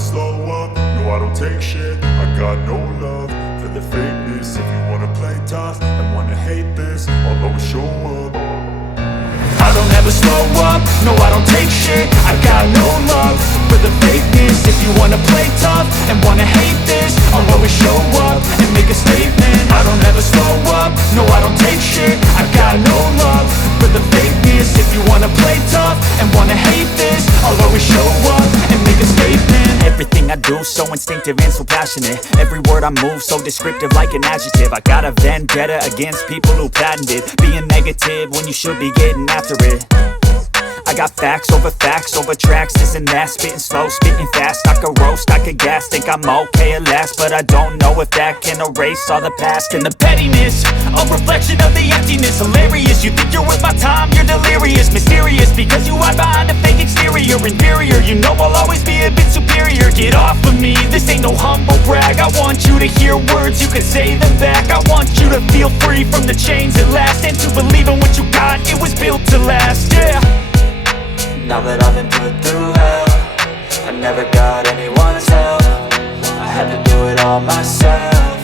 slow up, no I don't take shit. I got no love for the fakeness. If you wanna play tough and wanna hate this, I'll always show up. I don't ever slow up, no I don't take shit. I got no love for the fakeness. If you wanna play tough and wanna hate this, I'll always show up and make a statement. I don't ever slow up, no I don't take shit. I got no love for the fakeness. If you wanna play tough and wanna hate this, I'll always show up and make a statement. Everything I do so instinctive and so passionate. Every word I move so descriptive like an adjective. I got a vendetta against people who patented being negative when you should be getting after it. I got facts over tracks, this and that. Spitting slow, spitting fast, I could roast, I could gas. Think I'm okay at last, but I don't know if that can erase all the past. And the pettiness, a reflection of the emptiness. Hilarious, you think you're worth my time, you're delirious. Mysterious, because you hide behind a fake exterior. Inferior, you know I'll always be a bit superior. Get off of me, this ain't no humble brag. I want you to hear words, you can say them back. I want you to feel free from the chains at last, and to believe in what you got, it was built to last, yeah. Now that I've been put through hell, I never got anyone's help. I had to do it all myself.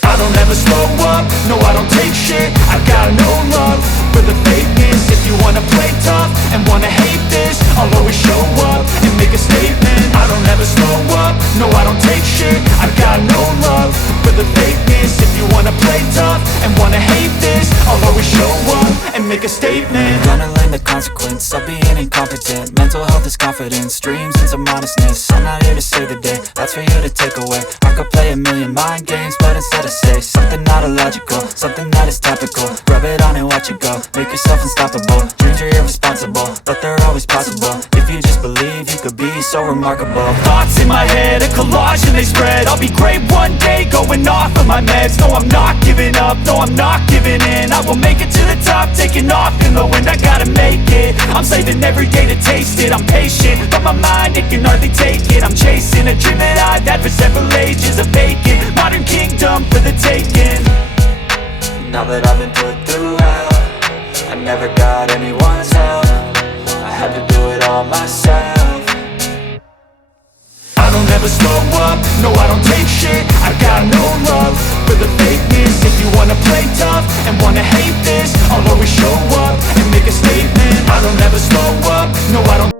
I don't ever slow up, no I don't take shit. I got no love for the fakeness. If you wanna play tough and wanna hate this, I'll always show up and make a statement. I don't ever slow up, no I don't take shit. I got no love for the fakeness. If you wanna play tough and wanna hate this, I'll always show up and make a statement. Gonna learn the consequence of being incompetent. Mental health is confidence, dreams and some honestness. I'm not here to save the day, that's for you to take away. I could play a million mind games, but instead I say something not illogical, something that is topical. Rub it on and watch it go, make yourself unstoppable. Dreams are irresponsible, but they're always possible. If you just believe, you could be so remarkable. Thoughts in my head, a collage and they spread. I'll be great one day, going off of my meds. No, I'm not giving up, no, I'm not giving in. I will make it to the top, taking off in the wind. I gotta make it, I'm saving every day to taste it. I'm patient, but my mind, it can hardly take it. I'm chasing a dream that I've had for several ages. A vacant, modern kingdom for the taking. Now that I've been put through hell, I never got anyone's help. I had to do it all myself. I don't ever slow up, no I don't take shit. I got no love for the fakeness. If you wanna play tough and wanna hate this, I'll always show up and make a statement. I don't ever slow up, no I don't